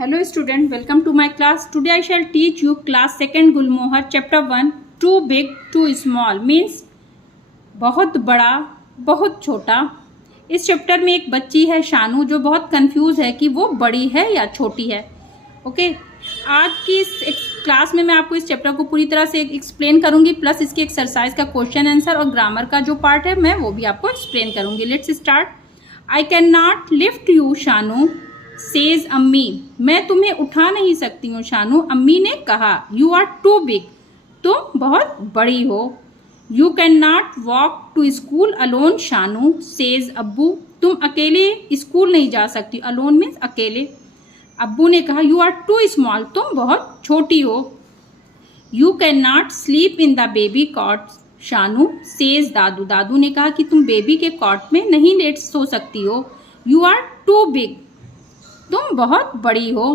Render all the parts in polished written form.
Hello student, welcome to my class. Today I shall teach you class 2nd Gulmohar chapter 1 too big too small means बहुत बड़ा बहुत छोटा। इस chapter में एक बच्ची है शानू जो बहुत कंफ्यूज है कि वो बड़ी है या छोटी है। ओके, आज की इस क्लास में मैं आपको इस चैप्टर को पूरी तरह से एक्सप्लेन करूंगी, प्लस इसकी एक्सरसाइज का क्वेश्चन आंसर और ग्रामर का जो पार्ट है मैं वो भी आपको एक्सप्लेन करूंगी। Let's start. I can not lift you Shanu says Ammi, मैं तुम्हें उठा नहीं सकती हूँ शानू, अम्मी ने कहा। यू आर टू बिग, तुम बहुत बड़ी हो। You can not walk to school alone Shanu says Abbu, तुम अकेले स्कूल नहीं जा सकती। अलोन मीन्स अकेले। अब्बू ने कहा यू आर टू स्मॉल, तुम बहुत छोटी हो। You can not sleep in the baby cot Shanu says दादू, दादू ने कहा कि तुम बेबी के कॉट में नहीं लेट सो सकती हो। यू आर टू बिग, तुम बहुत बड़ी हो।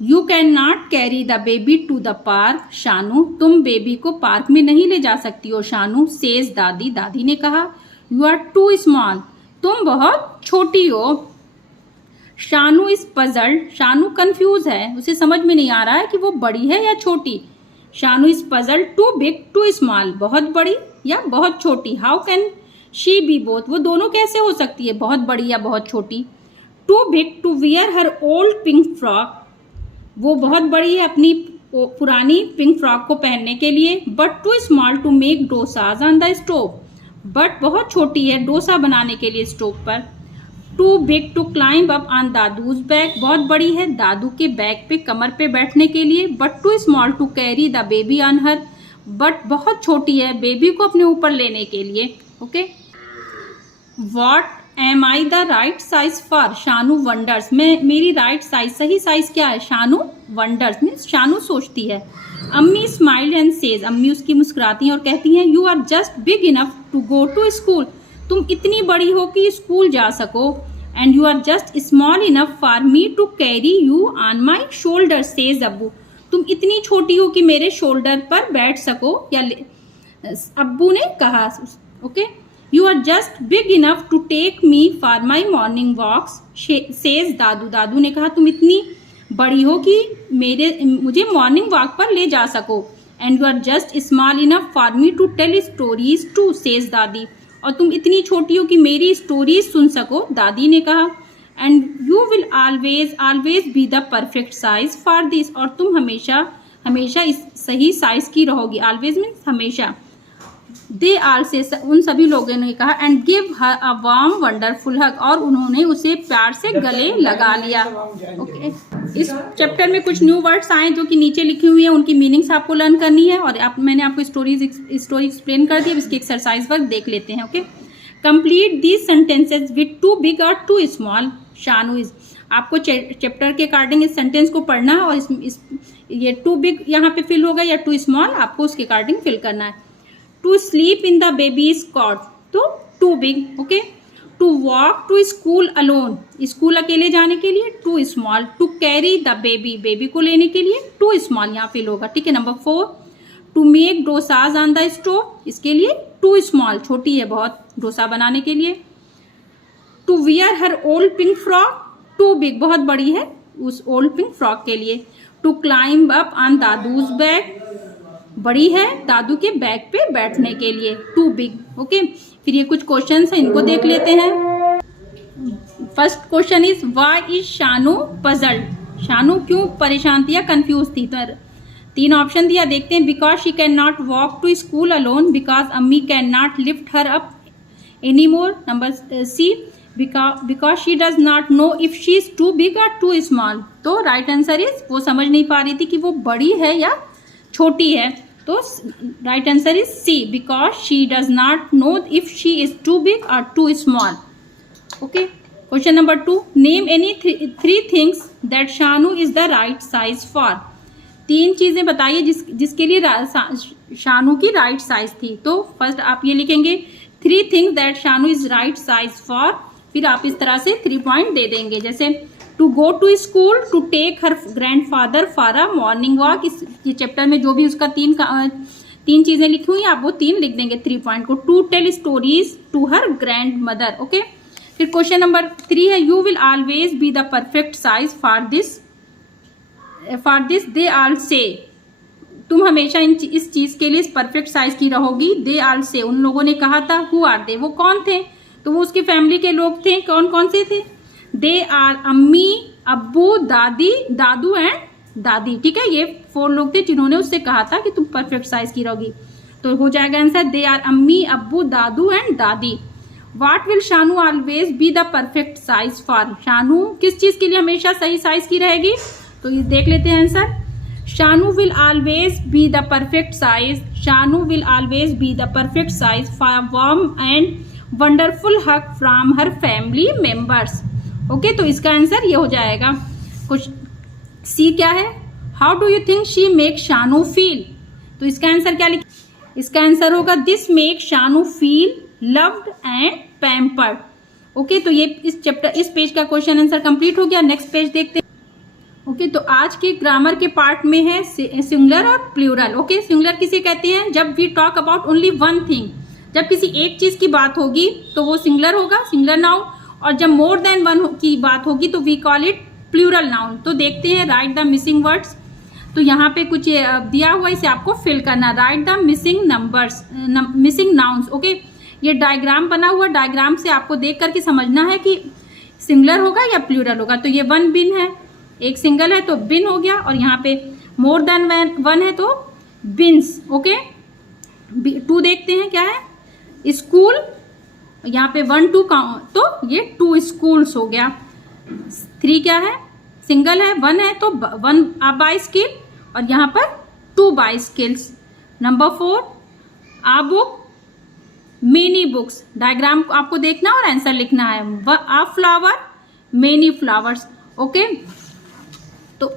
You can not carry the baby to the park Shanu, तुम बेबी को पार्क में नहीं ले जा सकती हो शानू सेज दादी, दादी ने कहा। यू आर टू स्मॉल, तुम बहुत छोटी हो। Shanu is puzzled, Shanu confuse है, उसे समझ में नहीं आ रहा है कि वो बड़ी है या छोटी। Shanu is puzzled too big too small, बहुत बड़ी या बहुत छोटी। How can she be both, वो दोनों कैसे हो सकती है, बहुत बड़ी या बहुत छोटी। Too big to wear her old pink frock, वो बहुत बड़ी है अपनी पुरानी पिंक फ्रॉक को पहनने के लिए। But too small to make dosas on the stove, but बहुत छोटी है डोसा बनाने के लिए स्टोव पर। Too big to climb up on Dadu's back, बहुत बड़ी है दादू के बैक पे कमर पे बैठने के लिए। But too small to carry the baby on her, but बहुत छोटी है बेबी को अपने ऊपर लेने के लिए। Okay, what am I the right size for Shanu wonders, मैं मेरी राइट साइज सही साइज क्या है शानू वंडर्स मीन्स शानू सोचती है। अम्मी स्माइल एंड सेज, अम्मी उसकी मुस्कुराती हैं और कहती हैं you are just big enough to go to school, तुम इतनी बड़ी हो कि स्कूल जा सको। And you are just small enough for me to carry you on my shoulder says Abbu, तुम इतनी छोटी हो कि मेरे शोल्डर पर बैठ सको, या अब्बू ने कहा। Okay, you are just big enough to take me for my morning walks says दादू, दादू ने कहा तुम इतनी बड़ी हो कि मुझे मॉर्निंग वॉक पर ले जा सको। And you are just small enough for me to tell stories to says Dadi, और तुम इतनी छोटी हो कि मेरी स्टोरीज सुन सको, दादी ने कहा। And you will always be the perfect size for this, और तुम हमेशा हमेशा इस सही साइज की रहोगी। ऑलवेज मीन्स हमेशा। दे आल से, उन सभी लोगों ने कहा। And give her a warm wonderful hug, और उन्होंने उसे प्यार से गले लगा लिया। ओके, इस चैप्टर में कुछ न्यू वर्ड्स आए जो कि नीचे लिखी हुई है, उनकी मीनिंग्स आपको लर्न करनी है, और मैंने आपको स्टोरी एक्सप्लेन कर दी। अब इसकी एक्सरसाइज वर्क देख लेते हैं। Okay, complete these sentences with to big और टू स्मॉल शानू इज, आपको चैप्टर के अकॉर्डिंग इस सेंटेंस को पढ़ना है, और ये टू बिग यहाँ पे फिल होगा या टू स्मॉल आपको उसके अकॉर्डिंग फिल करना है। To sleep in the baby's cot, तो too big. Okay, to walk to school alone, school अकेले जाने के लिए too small. To carry the baby, baby को लेने के लिए टू स्मॉल यहाँ फिल होगा। ठीक है, number 4। To make dosas on the stove, इसके लिए टू स्मॉल, छोटी है बहुत डोसा बनाने के लिए। To wear her old pink frock, too big, बहुत बड़ी है उस ओल्ड पिंक फ्रॉक के लिए। To climb up on Dadu's back, बड़ी है दादू के बैग पे बैठने के लिए, टू बिग। ओके, फिर ये कुछ क्वेश्चंस हैं, इनको देख लेते हैं। First question is why is Shanu puzzled, Shanu क्यों परेशान थी या कंफ्यूज थी। तो 3 ऑप्शन दिया, देखते हैं। Because she can not walk to school alone, because Ammi can not lift her up any more. Number C, because she does not know if she is too big और टू स्मॉल। तो right answer is, वो समझ नहीं पा रही थी कि वो बड़ी है या छोटी है, तो right answer is C, because she does not know if she is too big और too small. Okay, question number 2, name any 3 things that Shanu is the right size for, 3 चीजें बताइए जिसके लिए शानू की राइट साइज थी। तो फर्स्ट आप ये लिखेंगे 3 things that Shanu is right size for, फिर आप इस तरह से 3 पॉइंट दे देंगे, जैसे to go to school, to take her grandfather for a morning walk. इस चैप्टर में जो भी उसका 3 चीजें लिखी हुई आप वो 3 लिख देंगे 3 पॉइंट को। To tell stories to her grandmother. Okay, फिर क्वेश्चन नंबर 3 है, you will always be the perfect size for this they all say, तुम हमेशा इस चीज के लिए परफेक्ट साइज की रहोगी। दे ऑल से, उन लोगों ने कहा था। हु आर दे, वो कौन थे? तो वो उसकी फैमिली के लोग थे। कौन कौन से थे? दे आर अम्मी, अब्बू, दादी, दादू एंड दादी। ठीक है, ये 4 लोग थे जिन्होंने उससे कहा था कि तुम परफेक्ट साइज की रहोगी। तो हो जाएगा answer they are Ammi, Abbu, Dadu and Dadi. What will Shanu always be the perfect size for, Shanu किस चीज के लिए हमेशा सही साइज की रहेगी? तो ये देख लेते हैं answer. Shanu will always be the perfect size, Shanu will always be the perfect size for warm and wonderful hug from her family members. Okay, तो इसका आंसर ये हो जाएगा। कुछ सी क्या है? How do you think she make Shanu feel, तो इसका आंसर क्या लिख, इसका आंसर होगा this make Shanu feel loved and pampered. Okay, तो ये इस पेज का क्वेश्चन आंसर कंप्लीट हो गया। नेक्स्ट पेज देखते हैं। ओके, तो आज के ग्रामर के पार्ट में है सिंगुलर और प्लूरल। ओके, सिंगुलर किसे कहते हैं? जब we talk about only one thing, जब किसी एक चीज की बात होगी तो वो सिंगुलर होगा, सिंगुलर नाउन। और जब मोर देन वन की बात होगी तो we call it plural noun. तो देखते हैं, राइट द मिसिंग वर्ड्स। तो यहाँ पे कुछ दिया हुआ है, इसे आपको फिल करना। Right the missing numbers, missing nouns. Okay, ये डायग्राम बना हुआ, डायग्राम से आपको देख करके समझना है कि सिंगुलर होगा या प्लूरल होगा। तो ये 1 बिन है, एक सिंगल है तो बिन हो गया, और यहाँ पे मोर देन 1 है तो बिन्स। ओके, 2 देखते हैं क्या है? स्कूल, यहाँ पे 1 2 तो ये 2 स्कूल्स हो गया। 3 क्या है? सिंगल है, 1 है तो 1 बाइसिकल, और यहाँ पर 2 बाइसिकल्स। नंबर 4 आ बुक, मेनी बुक्स। डायग्राम आपको देखना और आंसर लिखना है। आ फ्लावर, मेनी फ्लावर्स। ओके, तो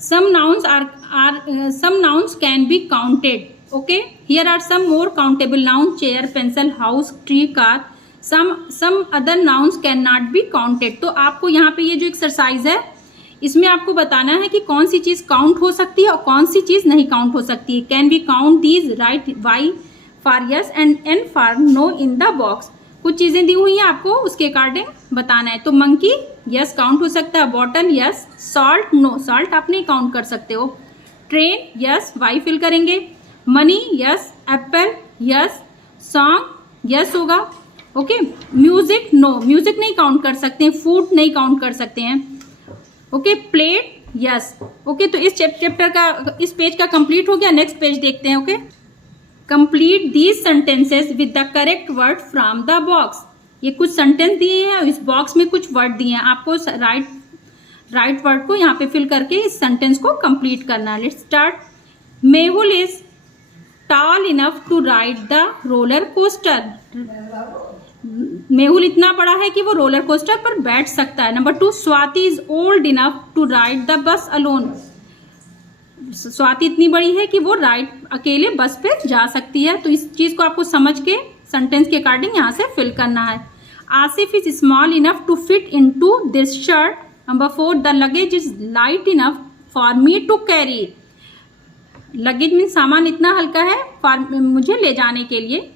some nouns can be counted. Okay, here are some more countable nouns: chair, pencil, house, tree, car. Some other nouns cannot be counted. तो आपको यहाँ पे ये जो एक्सरसाइज है, इसमें आपको बताना है कि कौन सी चीज काउंट हो सकती है और कौन सी चीज नहीं काउंट हो सकती है। Can we count these, write Y for yes and N for no in the box. कुछ चीजें दी हुई हैं, आपको उसके अकॉर्डिंग बताना है। तो मंकी यस काउंट हो सकता है, bottle yes, salt no, salt आप नहीं काउंट कर सकते हो। ट्रेन यस, वाई फिल करेंगे। Money yes, apple yes, song yes होगा। ओके, म्यूजिक नो, म्यूजिक नहीं काउंट कर सकते हैं। फूड नहीं काउंट कर सकते हैं। Okay, plate yes. ओके, तो इस चैप्टर का, इस पेज का कंप्लीट हो गया। नेक्स्ट पेज देखते हैं। Okay, complete these sentences with the correct word from the box. ये कुछ सेंटेंस दिए हैं, इस बॉक्स में कुछ वर्ड दिए हैं, आपको राइट वर्ड को यहाँ पे फिल करके इस सेंटेंस को कंप्लीट करना है। Let's start. Mehul is tall enough to ride the roller coaster. Mehul इतना बड़ा है कि वो रोलर कोस्टर पर बैठ सकता है। Number 2, Swati is old enough to ride the bus alone. Swati इतनी बड़ी है कि वो अकेले बस पे जा सकती है। तो इस चीज को आपको समझ के सेंटेंस के अकॉर्डिंग यहाँ से फिल करना है। Asif is small enough to fit into this shirt. Number 4, the luggage is light enough for me to carry. Luggage mean सामान इतना हल्का है मुझे ले जाने के लिए।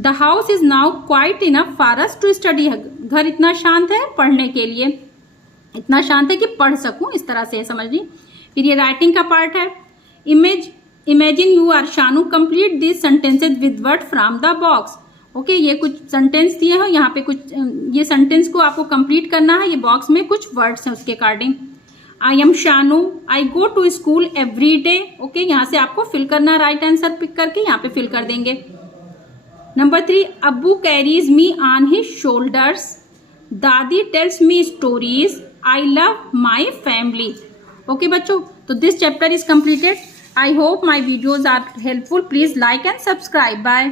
The house is now quiet enough for us to study. घर इतना शांत है पढ़ने के लिए, इतना शांत है कि पढ़ सकूं, इस तरह से समझ ली। फिर ये राइटिंग का पार्ट है। Imagine you are Shanu, complete this sentences with word from the box. Okay, ये कुछ सेंटेंस दिए हैं, यहाँ पे कुछ ये सेंटेंस को आपको कंप्लीट करना है। ये बॉक्स में कुछ वर्ड्स हैं उसके according. I am Shanu, I go to school every day. Okay, यहाँ से आपको फिल करना है, राइट आंसर पिक करके यहाँ पे फिल कर देंगे। Number 3, Abbu carries me on his shoulders. Dadi tells me stories. I love my family. Okay बच्चों, तो this chapter is completed. I hope my videos are helpful. Please like and subscribe. Bye.